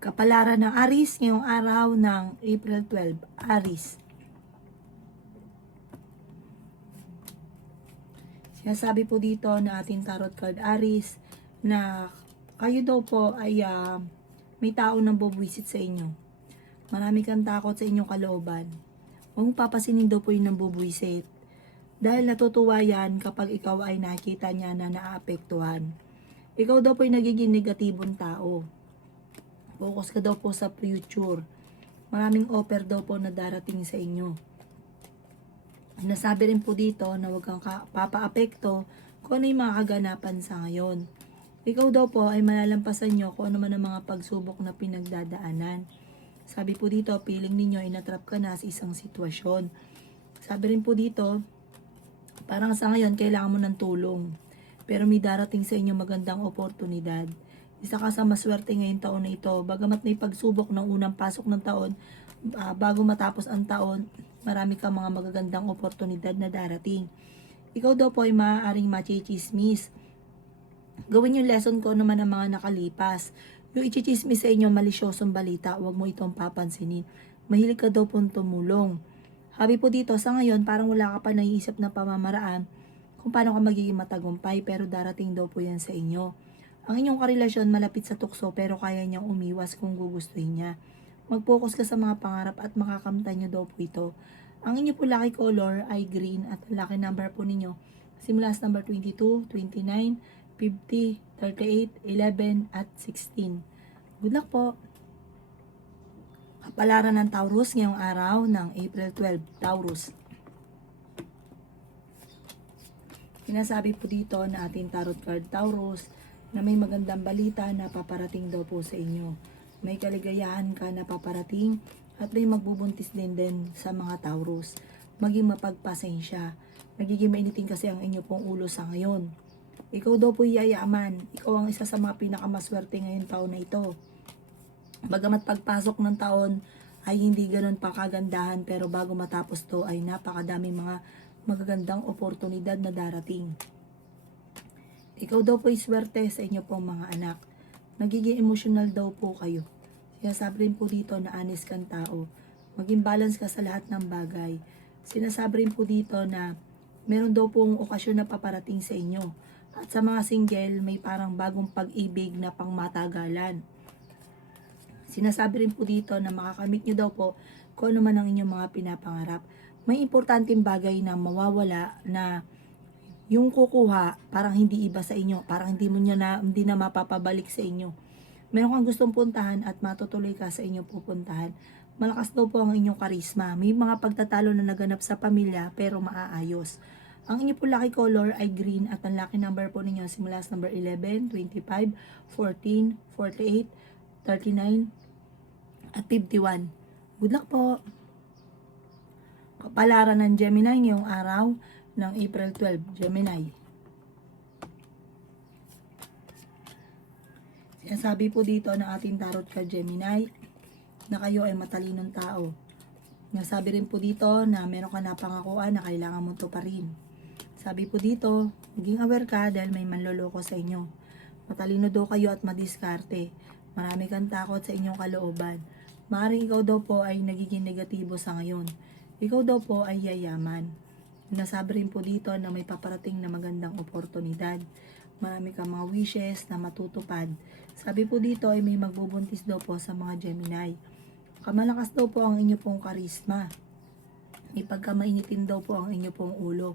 Kapalaran ng Aries ngayong araw ng April 12. Aries. Sinasabi po dito na ating tarot card Aries na kayo daw po ay may tao nang bubwisit sa inyo. Marami kang takot sa inyong kalooban. Huwag mong papasinin daw po yung nambubwisit. Dahil natutuwa yan kapag ikaw ay nakita niya na naaapektuhan. Ikaw daw po ay nagiging negatibong tao. Focus ka daw po sa future. Maraming offer daw po na darating sa inyo. Nasabi rin po dito na huwag kang papaapekto kung ano yung mga kaganapan sa ngayon. Ikaw daw po ay malalampasan nyo kung ano man ang mga pagsubok na pinagdadaanan. Sabi po dito, feeling ninyo inatrap ka na sa isang sitwasyon. Sabi rin po dito, parang sa ngayon kailangan mo ng tulong. Pero may darating sa inyo magandang oportunidad. Isa ka sa maswerte ngayong taon na ito. Bagamat may pagsubok ng unang pasok ng taon, bago matapos ang taon, marami kang mga magagandang oportunidad na darating. Ikaw daw po ay maaaring machichismis. Gawin yung lesson ko naman ang mga nakalipas. Yung ichichismis sa inyo, malisyosong balita, huwag mo itong papansinin. Mahilig ka daw pong tumulong. Habi po dito, sa ngayon, parang wala ka pa naiisip na pamamaraan kung paano ka magiging matagumpay, pero darating daw po yan sa inyo. Ang inyong karelasyon malapit sa tukso, pero kaya niyang umiwas kung gugustuhin niya. Mag-focus ka sa mga pangarap at makakamtan niyo daw po ito. Ang inyo po lucky color ay green at ang lucky number po ninyo simula sa number 22, 29, 50, 38, 11 at 16. Good luck po! Kapalaran ng Taurus ngayong araw ng April 12. Taurus. Sinasabi po dito na ating tarot card Taurus na may magandang balita na paparating daw po sa inyo. May kaligayahan ka na paparating at may magbubuntis din sa mga Taurus. Maging mapagpasensya. Nagiging mainitin kasi ang inyo pong ulo sa ngayon. Ikaw daw po yayaman. Ikaw ang isa sa mga pinakamaswerte ngayong taon na ito. Bagamat pagpasok ng taon ay hindi ganun pa kagandahan, pero bago matapos to ay napakadaming mga magagandang oportunidad na darating. Ikaw daw po ay swerte sa inyo pong mga anak. Nagiging emotional daw po kayo. Sinasabi rin po dito na honest kang tao. Maging balance ka sa lahat ng bagay. Sinasabi rin po dito na meron daw pong okasyon na paparating sa inyo. At sa mga single, may parang bagong pag-ibig na pangmatagalan. Sinasabi rin po dito na makakamit nyo daw po kung ano man ang inyong mga pinapangarap. May importanteng bagay na mawawala na yung kukuha, parang hindi iba sa inyo. Parang hindi na mapapabalik sa inyo. Meron kang gustong puntahan at matutuloy ka sa inyong pupuntahan. Malakas daw po ang inyong karisma. May mga pagtatalo na naganap sa pamilya pero maaayos. Ang inyo po lucky color ay green at ang lucky number po ninyo simula sa number 11, 25, 14, 48, 39, at 51. Good luck po! Kapalaran ng Gemini ngayong araw ng April 12. Gemini. Sinasabi po dito ng ating tarot card Gemini na kayo ay matalinong tao. Nasabi rin po dito na meron ka na pangakuan na kailangan mo to pa rin. Sabi po dito, maging aware ka dahil may manloloko sa inyo. Matalino daw kayo at madiskarte. Marami kang takot sa inyong kalooban. Maaaring ikaw daw po ay nagiging negatibo sa ngayon. Ikaw daw po ay yayaman. Nasabi rin po dito na may paparating na magandang oportunidad. Marami kang mga wishes na matutupad. Sabi po dito ay may magbubuntis daw po sa mga Gemini. Kamalakas daw po ang inyo pong karisma. May pagkamainitin daw po ang inyo pong ulo.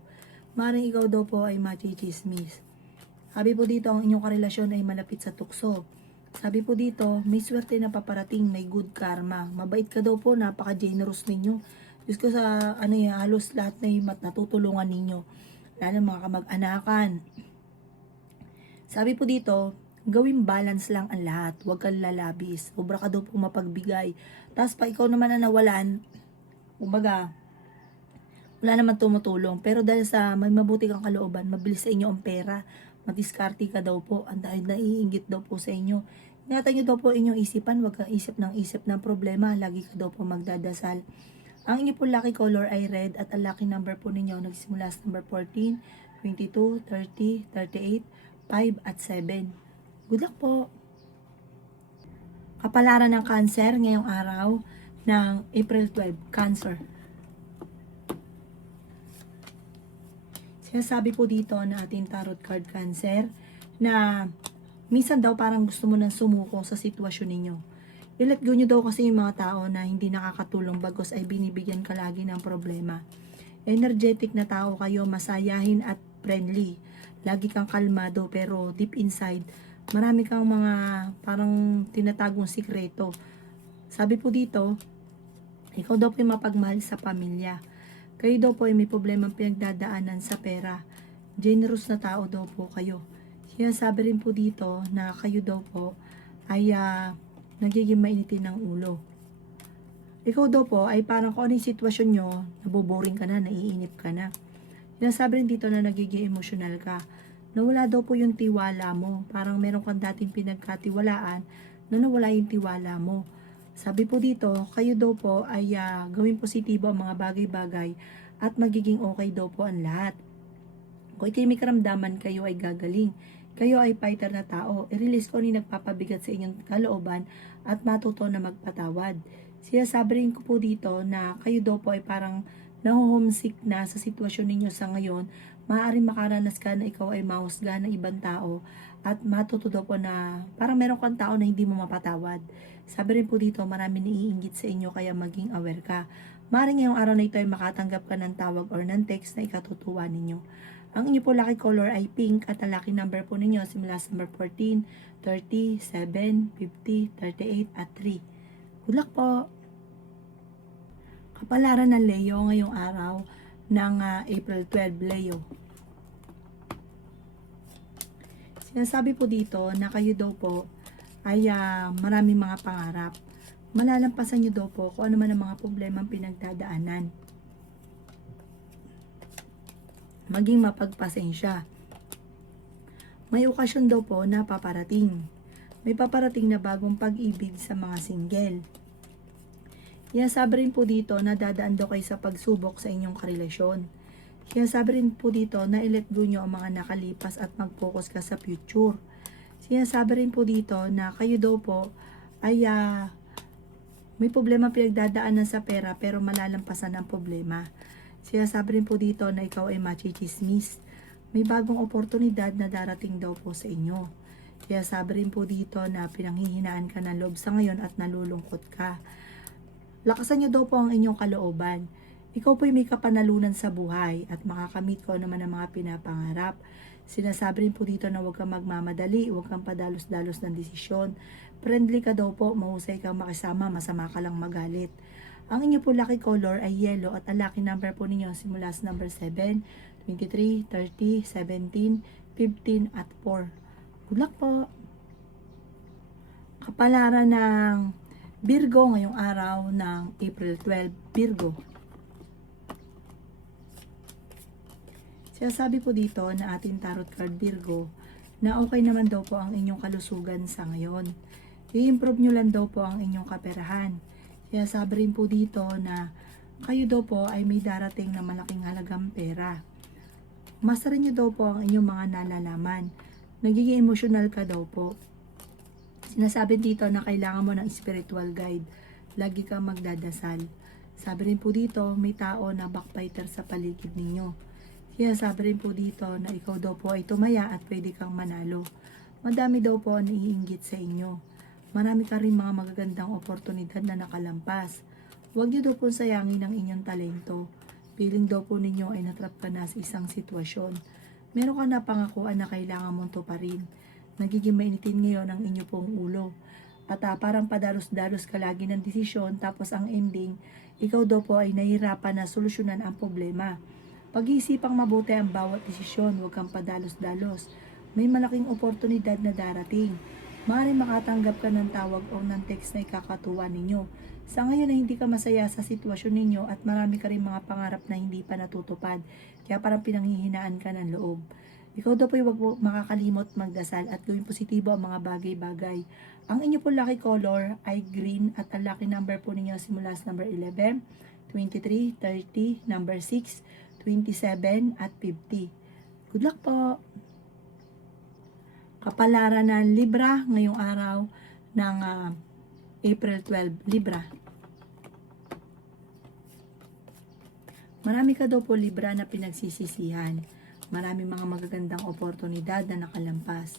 Maaaring ikaw daw po ay machichismis. Sabi po dito ang inyong karelasyon ay malapit sa tukso. Sabi po dito, may swerte na paparating, may good karma. Mabait ka daw po, napaka-generous ninyo. Diyos ko sa halos lahat na yung natutulungan ninyo. Lalo mga kamag-anakan. Sabi po dito, gawing balance lang ang lahat. Huwag kang lalabis. Sobra ka daw po mapagbigay. Tapos pa ikaw naman na nawalan, kumbaga, wala naman tumutulong. Pero dahil sa may mabuti kang kalooban, mabilis sa inyo ang pera. Madiskarte ka daw po. Ang dahil naiinggit daw po sa inyo. Ingatan nyo daw po inyong isipan. Huwag kang isip ng problema. Lagi ka daw po magdadasal. Ang inyo po lucky color ay red at ang lucky number po ninyo nagsimula sa number 14, 22, 30, 38, 5 at 7. Good luck po! Kapalaran ng Cancer ngayong araw ng April 12, Cancer. Sinasabi po dito na ating tarot card Cancer na minsan daw parang gusto mo nang sumuko sa sitwasyon ninyo. I-let go nyo daw kasi yung mga tao na hindi nakakatulong bagos ay binibigyan ka lagi ng problema. Energetic na tao kayo, masayahin at friendly. Lagi kang kalmado pero deep inside, marami kang mga parang tinatagong sikreto. Sabi po dito, ikaw daw po yung mapagmahal sa pamilya. Kayo daw po ay may problemang pinagdadaanan sa pera. Generous na tao daw po kayo. Sinasabi rin po dito na kayo daw po ay nagiging mainitin ng ulo. Ikaw daw po ay parang kung ano yung sitwasyon nyo, naboboring ka na, naiinip ka na. Sinasabi rin dito na nagiging emotional ka. Nawala daw po yung tiwala mo. Parang meron kang dating pinagkatiwalaan na nawala yung tiwala mo. Sabi po dito, kayo daw po ay gawing positibo ang mga bagay-bagay at magiging okay daw po ang lahat. Kung kayo may karamdaman, kayo ay gagaling. Kayo ay fighter na tao. I-release ko ni nagpapabigat sa inyong kalooban at matuto na magpatawad. Sinasabi rin ko po dito na kayo daw po ay parang naho-homesick na sa sitwasyon ninyo sa ngayon. Maaaring makaranas ka na ikaw ay mahusgahan ng ibang tao at matuto daw po na parang meron kang tao na hindi mo mapatawad. Sabi rin po dito, marami naiinggit sa inyo kaya maging aware ka. Maaaring ngayong araw na ito ay makatanggap ka ng tawag or ng text na ikatutuwa ninyo. Ang inyo po lucky color ay pink at ang lucky number po ninyo simula sa number 14, 30, 7, 50, 38 at 3. Good luck po! Kapalaran ng Leo ngayong araw ng April 12, Leo. Sinasabi po dito na kayo daw po ay maraming mga pangarap. Malalampasan nyo daw po kung ano man ang mga problemang pinagdadaanan. Maging mapagpasensya. May okasyon daw po na paparating. May paparating na bagong pag-ibig sa mga single. Sinasabi rin po dito na dadaan daw kayo sa pagsubok sa inyong karelasyon. Sinasabi rin po dito na i-let go nyo ang mga nakalipas at mag-focus ka sa future. Sinasabi rin po dito na kayo daw po ay may problema pinagdadaanan sa pera pero malalampasan ang problema. Sinasabi rin po dito na ikaw ay machichismis. May bagong oportunidad na darating daw po sa inyo. Sinasabi rin po dito na pinanghihinaan ka ng loob sa ngayon at nalulungkot ka. Lakasan nyo daw po ang inyong kalooban. Ikaw po ay may kapanalunan sa buhay at makakamit ko naman ang mga pinapangarap. Sinasabi rin po dito na huwag kang magmamadali, huwag kang padalos-dalos ng desisyon. Friendly ka daw po, mahusay kang makisama, masama ka lang magalit. Ang inyo po lucky color ay yellow at ang lucky number po ninyo simula sa number 7, 23, 30, 17, 15 at 4. Good luck po! Kapalaran ng Virgo ngayong araw ng April 12, Virgo. Sinasabi po dito na ating tarot card Virgo na okay naman daw po ang inyong kalusugan sa ngayon. I-improve nyo lang daw po ang inyong kaperahan. Sinasabi rin po dito na kayo daw po ay may darating na malaking halagang pera. Masterin nyo daw po ang inyong mga nalalaman. Nagiging emotional ka daw po. Sinasabi dito na kailangan mo ng spiritual guide. Lagi kang magdadasal. Sabi rin po dito, may tao na backbiter sa paligid ninyo. Sinasabi rin po dito na ikaw daw po ay tumaya at pwede kang manalo. Madami daw po ang naiinggit sa inyo. Marami ka rin mga magagandang oportunidad na nakalampas. Huwag niyo daw po sayangin ang inyong talento. Feeling daw po ninyo ay natrap ka na sa isang sitwasyon. Meron ka na pangakuan na kailangan mong tuparin. Nagiging mainitin ngayon ang inyo pong ulo. At parang padalos-dalos ka lagi ng desisyon tapos ang ending, ikaw daw po ay nahihirapan na solusyonan ang problema. Pag-iisipang mabuti ang bawat desisyon, huwag kang padalos-dalos. May malaking oportunidad na darating. Maaaring makatanggap ka ng tawag o ng text na ikakatuwa ninyo. Sa ngayon na hindi ka masaya sa sitwasyon ninyo at marami ka rin mga pangarap na hindi pa natutupad, kaya parang pinanghihinaan ka ng loob. Ikaw daw po huwag po makakalimot magdasal at gawing positibo ang mga bagay-bagay. Ang inyo po lucky color ay green at ang lucky number po ninyo simula sa number 11, 23, 30, number 6, 27 at 50. Good luck po! Kapalaran ng Libra ngayong araw ng April 12, Libra. Marami ka daw po Libra na pinagsisisihan. Marami mga magagandang oportunidad na nakalampas.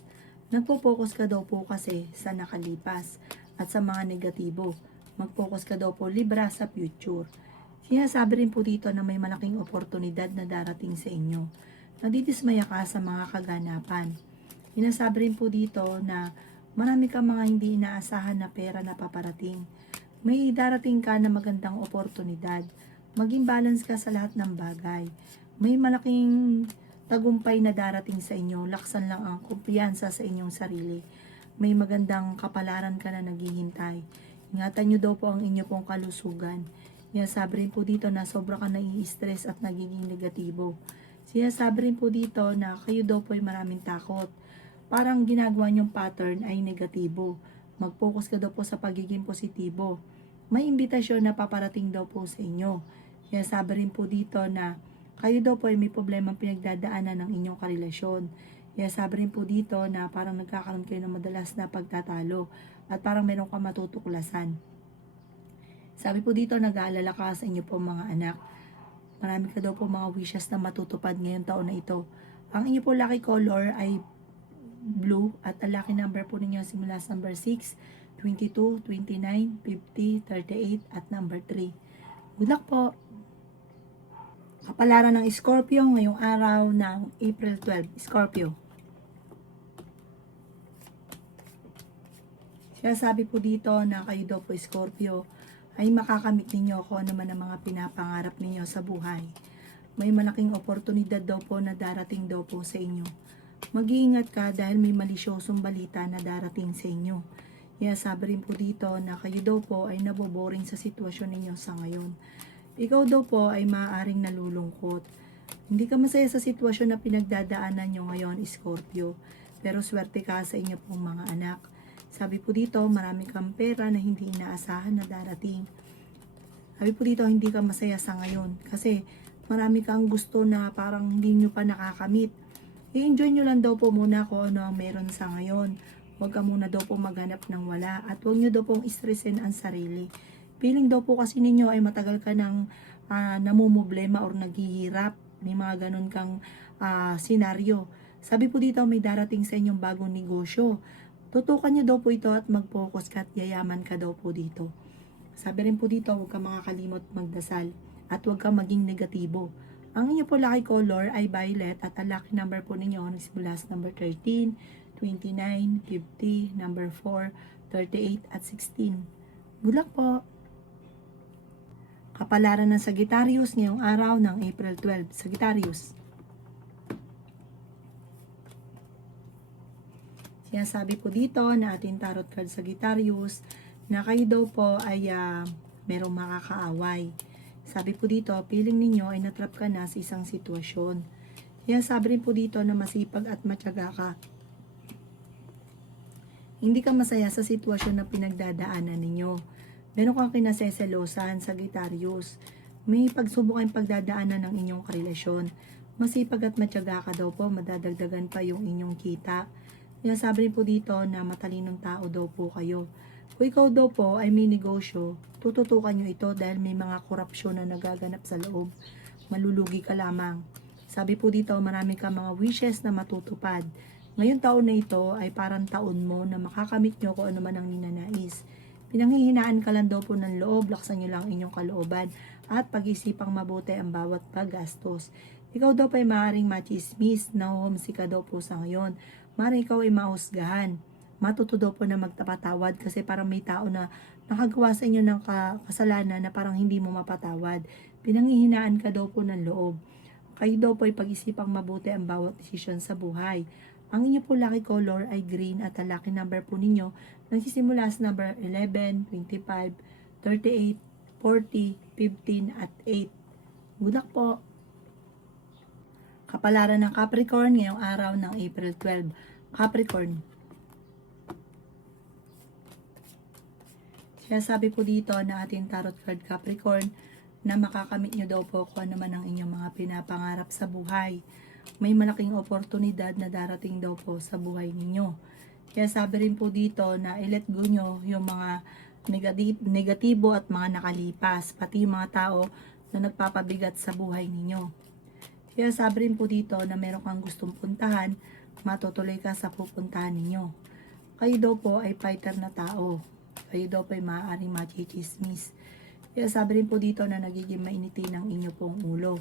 Nagpo-focus ka daw po kasi sa nakalipas at sa mga negatibo. Mag-focus ka daw po Libra sa future. Sinasabi rin po dito na may malaking oportunidad na darating sa inyo. Nadidismaya ka sa mga kaganapan. Sinasabi rin po dito na marami kang mga hindi inaasahan na pera na paparating. May darating ka na magandang oportunidad. Maging balance ka sa lahat ng bagay. May malaking tagumpay na darating sa inyo. Laksan lang ang kumpiyansa sa inyong sarili. May magandang kapalaran ka na naghihintay. Ingatan nyo daw po ang inyo pong kalusugan. Sinasabi rin po dito na sobra ka nai-stress at nagiging negatibo. Sinasabi rin po dito na kayo daw po ay maraming takot. Parang ginagawa nyong pattern ay negatibo. Mag-focus ka daw po sa pagiging positibo. May imbitasyon na paparating daw po sa inyo. Sinasabi rin po dito na kayo daw po ay may problemang pinagdadaanan ng inyong karelasyon. Sinasabi rin po dito na parang nagkakaroon kayo ng madalas na pagtatalo at parang meron ka matutuklasan. Sabi po dito, nag-aalala ka sa inyo po mga anak. Marami ka daw po mga wishes na matutupad ngayong taon na ito. Ang inyo po lucky color ay blue at ang lucky number po ninyo simula sa number 6, 22, 29, 50, 38 at number 3. Good luck po! Kapalaran ng Scorpio ngayong araw ng April 12. Scorpio. Siya sabi po dito na kayo daw po Scorpio ay makakamit ninyo kung ano man ang mga pinapangarap ninyo sa buhay. May malaking oportunidad daw po na darating daw po sa inyo. Mag-iingat ka dahil may malisyosong balita na darating sa inyo. Sabi rin po dito na kayo daw po ay naboboring sa sitwasyon ninyo sa ngayon. Ikaw daw po ay maaaring nalulungkot. Hindi ka masaya sa sitwasyon na pinagdadaanan nyo ngayon, Scorpio. Pero swerte ka sa inyo pong mga anak. Sabi po dito, marami kang pera na hindi inaasahan na darating. Sabi po dito, hindi ka masaya sa ngayon. Kasi marami kang gusto na parang hindi nyo pa nakakamit. I-enjoy nyo lang daw po muna kung ano ang meron sa ngayon. Huwag ka muna daw po maghanap ng wala. At huwag nyo daw pong stressin ang sarili. Feeling daw po kasi ninyo ay matagal ka ng namumblema or naghihirap. May mga ganun kang senaryo. Sabi po dito, may darating sa inyong bagong negosyo. Tutukan nyo daw po ito at mag-focus ka at yayaman ka daw po dito. Sabi rin po dito, huwag ka makakalimot magdasal at huwag ka maging negatibo. Ang inyo po lucky color ay violet at ang lucky number po ninyo nagsimula sa number 13, 29, 50, number 4, 38 at 16. Good luck po! Kapalaran ng Sagittarius ngayong araw ng April 12. Sagittarius. Sinasabi po dito na ating tarot card Sagittarius na kayo daw po ay merong makakaaway. Sabi po dito, feeling ninyo ay natrap ka na sa isang sitwasyon. Sinasabi rin po dito na masipag at matyaga ka. Hindi ka masaya sa sitwasyon na pinagdadaanan ninyo. Meron kang kinaseselosan, Sagittarius. May pagsubok ang pagdadaanan ng inyong karelasyon. Masipag at matyaga ka daw po, madadagdagan pa yung inyong kita. Sinasabi rin po dito na matalinong tao daw po kayo. Kung ikaw daw po ay may negosyo, tututukan nyo ito dahil may mga korupsyon na nagaganap sa loob. Malulugi ka lamang. Sabi po dito, marami ka mga wishes na matutupad. Ngayong taon na ito ay parang taon mo na makakamit nyo kung ano man ang ninanais. Pinanghihinaan ka lang daw po ng loob, laksan nyo lang inyong kalooban at pag-isipang mabuti ang bawat paggastos. Ikaw daw pa ay maaaring machismis, nahuhumsi ka daw po sa ngayon. Maaaring ikaw ay mahusgahan. Matuto daw po na magtapatawad kasi parang may tao na nakagawa sa inyo ng kasalanan na parang hindi mo mapatawad. Pinanghihinaan ka daw po ng loob. Kayo daw po ay pag-isipang mabuti ang bawat desisyon sa buhay. Ang inyo po lucky color ay green at ang lucky number po ninyo nagsisimula sa number 11, 25, 38, 40, 15 at 8. Good luck po! Kapalaran ng Capricorn ngayong araw ng April 12. Capricorn. Kaya sabi po dito na ating tarot card Capricorn na makakamit nyo daw po kung ano man ang inyong mga pinapangarap sa buhay. May malaking oportunidad na darating daw po sa buhay ninyo. Kaya sabi rin po dito na i-let go nyo yung mga negatibo at mga nakalipas, pati yung mga tao na nagpapabigat sa buhay ninyo. Kaya sabi rin po dito na meron kang gustong puntahan, matutuloy ka sa pupuntahan ninyo. Kayo daw po ay fighter na tao. Kayo daw po ay maaaring machichismis. Kaya sabi rin po dito na nagiging mainitin ang inyo pong ulo.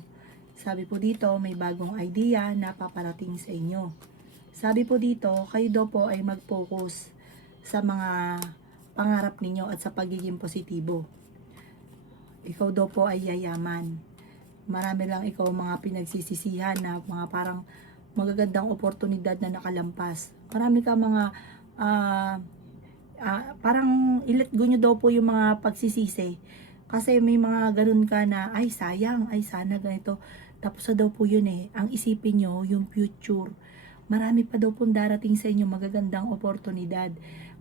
Sabi po dito, may bagong idea na paparating sa inyo. Sabi po dito, kayo daw po ay mag-focus sa mga pangarap ninyo at sa pagiging positibo. Ikaw daw po ay yayaman. Marami lang ikaw mga pinagsisisihan na mga parang magagandang oportunidad na nakalampas. Marami ka mga parang i-let go nyo daw po yung mga pagsisisi. Kasi may mga ganun ka na, ay sayang, ay sana ganito. Tapos na daw po yun eh. Ang isipin nyo, yung future. Marami pa daw pong darating sa inyo magagandang oportunidad.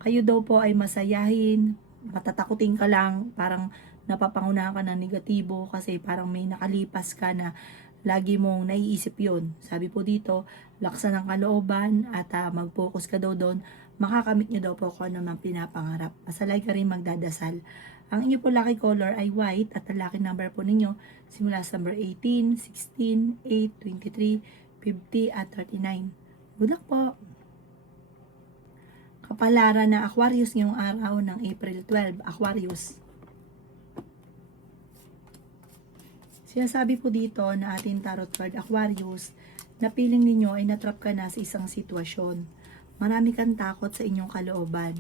Kayo daw po ay masayahin, matatakutin ka lang, parang napapangunahan ka ng negatibo kasi parang may nakalipas ka na lagi mong naiisip yun. Sabi po dito, laksan ng kalooban at mag-focus ka daw doon, makakamit nyo daw po kung ano mang pinapangarap. Masalay ka rin magdadasal. Ang inyo po lucky color ay white at ang lucky number po ninyo simula sa number 18, 16, 8, 23, 50 at 39. Good luck po! Kapalaran na Aquarius ngayong araw ng April 12, Aquarius. Sinasabi po dito na ating tarot card Aquarius na piling ninyo ay natrap ka na sa isang sitwasyon. Marami kang takot sa inyong kalooban.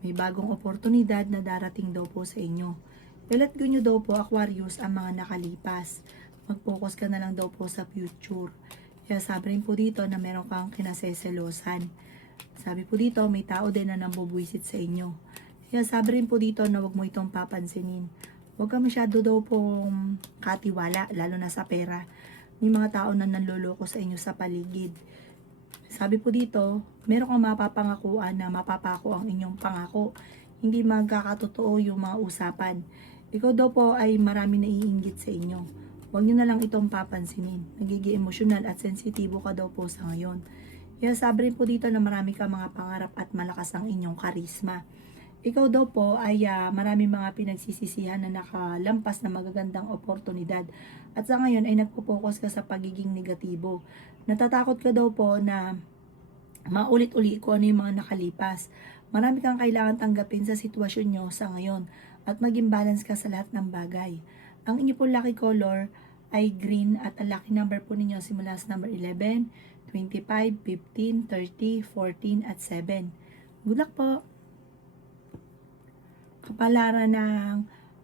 May bagong oportunidad na darating daw po sa inyo. I-let go nyo daw po Aquarius ang mga nakalipas. Mag-focus ka na lang daw po sa future. Kaya sabi rin po dito na meron kang kinaseselosan. Sabi po dito may tao din na nambubwisit sa inyo. Kaya sabi rin po dito na wag mo itong papansinin. Huwag ka masyado daw pong katiwala, lalo na sa pera. May mga tao na nanloloko sa inyo sa paligid. Sabi po dito, meron kang mapapangakuan na mapapako ang inyong pangako. Hindi magkakatotoo yung mga usapan. Ikaw daw po ay marami naiinggit sa inyo. Huwag nyo na lang itong papansinin. Nagiging emosyonal at sensitibo ka daw po sa ngayon. Kaya sabi rin po dito na marami kang mga pangarap at malakas ang inyong karisma. Ikaw daw po ay marami mga pinagsisisihan na nakalampas na magagandang oportunidad. At sa ngayon ay nagpo-focus ka sa pagiging negatibo. Natatakot ka daw po na maulit-uli kung ano yung mga nakalipas. Marami kang kailangan tanggapin sa sitwasyon nyo sa ngayon at maging balance ka sa lahat ng bagay. Ang inyo po lucky color ay green at ang lucky number po ninyo simula sa number 11, 25, 15, 30, 14 at 7. Good luck po! Kapalaran ng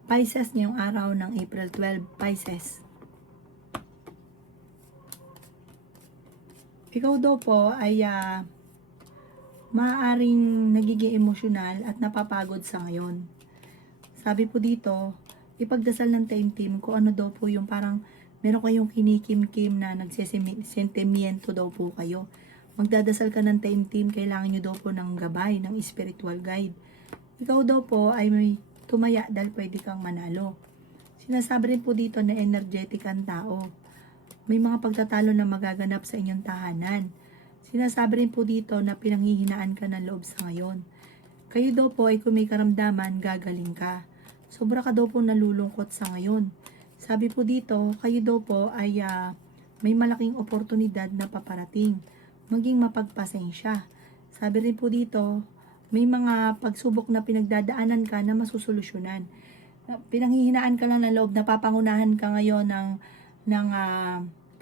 Pisces ngayong araw ng April 12, Pisces. Ikaw daw po ay maaaring nagiging emosyonal at napapagod sa ngayon. Sabi po dito, ipagdasal ng team kung ano daw po yung parang meron kayong kinikim-kim na nagsesentimiento daw po kayo. Magdadasal ka ng team, kailangan nyo daw po ng gabay, ng spiritual guide. Ikaw daw po ay may tumaya dahil pwede kang manalo. Sinasabi rin po dito na energetic ang tao. May mga pagtatalo na magaganap sa inyong tahanan. Sinasabi rin po dito na pinanghihinaan ka ng loob sa ngayon. Kayo daw po ay kung may karamdaman, gagaling ka. Sobra ka daw po nalulungkot sa ngayon. Sabi po dito, kayo daw po ay may malaking oportunidad na paparating. Maging mapagpasensya. Sabi rin po dito, may mga pagsubok na pinagdadaanan ka na masusolusyonan. Pinanghihinaan ka lang ng loob, napapangunahan ka ngayon ng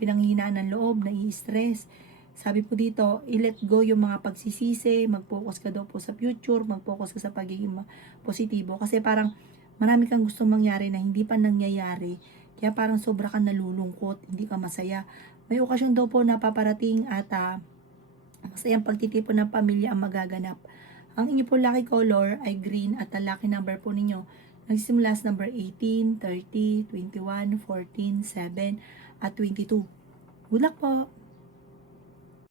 pinanghihinaan ng loob, nai-stress. Sabi po dito, i-let go yung mga pagsisisi, mag-focus ka daw po sa future, mag-focus ka sa pagiging positibo. Kasi parang marami kang gustong mangyari na hindi pa nangyayari, kaya parang sobra kang nalulungkot, hindi ka masaya. May okasyon daw po na paparating at masayang pagtitipon ng pamilya ang magaganap. Ang inyo po lucky color ay green at ang lucky number po ninyo nagsisimula sa number 18, 30, 21, 14, 7 at 22. Good luck po!